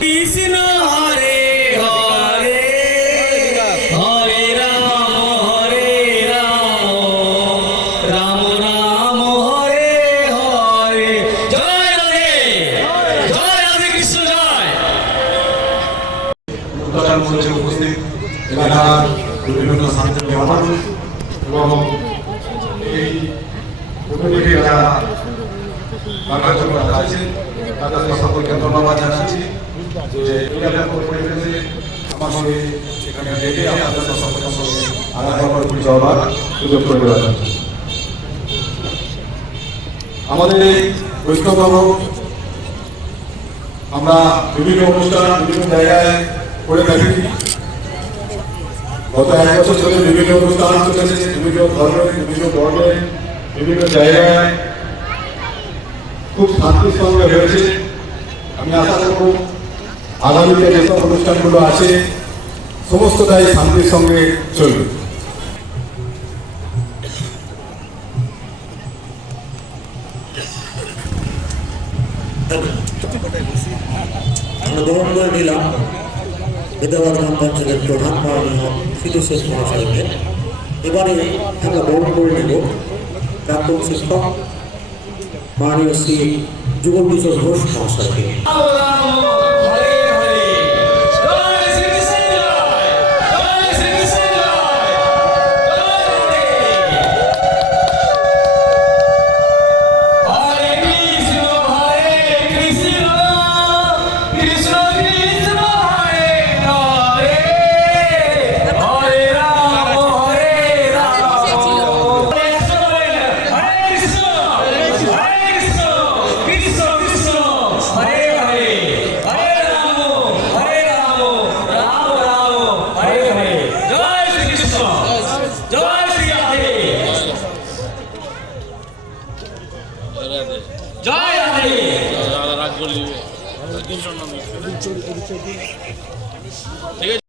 কৃষ্ণ হরে হরে হরে রাম রাম রাম হরে হরে। জয় রাধে, জয় রাধে কৃষ্ণ জয়। মঞ্চে উপস্থিত এলাকার বিভিন্ন শান্তিপ্রিয় মানুষ এবং এই উপলক্ষে যারা বাংলার জন্য আছেন তাদের সকলকে ধন্যবাদ জানাচ্ছি যে পরিবেশে আমার সঙ্গে এখানে ডেকে আপনাদের সকলের সঙ্গে আলাদা পরিচয় হওয়ার সুযোগ করে দেওয়া যাচ্ছে। আমাদের এই বৈষ্ণব আমরা বিভিন্ন অনুষ্ঠান বিভিন্ন জায়গায় করে থাকি। গত 1 বছর ধরে বিভিন্ন অনুষ্ঠান চলেছে, বিভিন্ন ধর্মের বিভিন্ন বর্ণের বিভিন্ন জায়গায় খুব শান্তির সঙ্গে হয়েছে। আমি আশা করব আগামীতে যেসব অনুষ্ঠানগুলো আছে সমস্তটাই শান্তির সঙ্গে চলবে। আমরা গ্রহণ করে নিলাম বিদ্যাবাদ গ্রাম পঞ্চায়েতের প্রধান মাননীয় ফিদুসেস মহাশয়কে। এবারে আমরা গ্রহণ করে নেব প্রাক্তন শিক্ষক মাননীয় শ্রী যুগল কিশোর ঘোষ মহাশয়কে। জয় রাধে। রাগ করলি ঠিক আছে।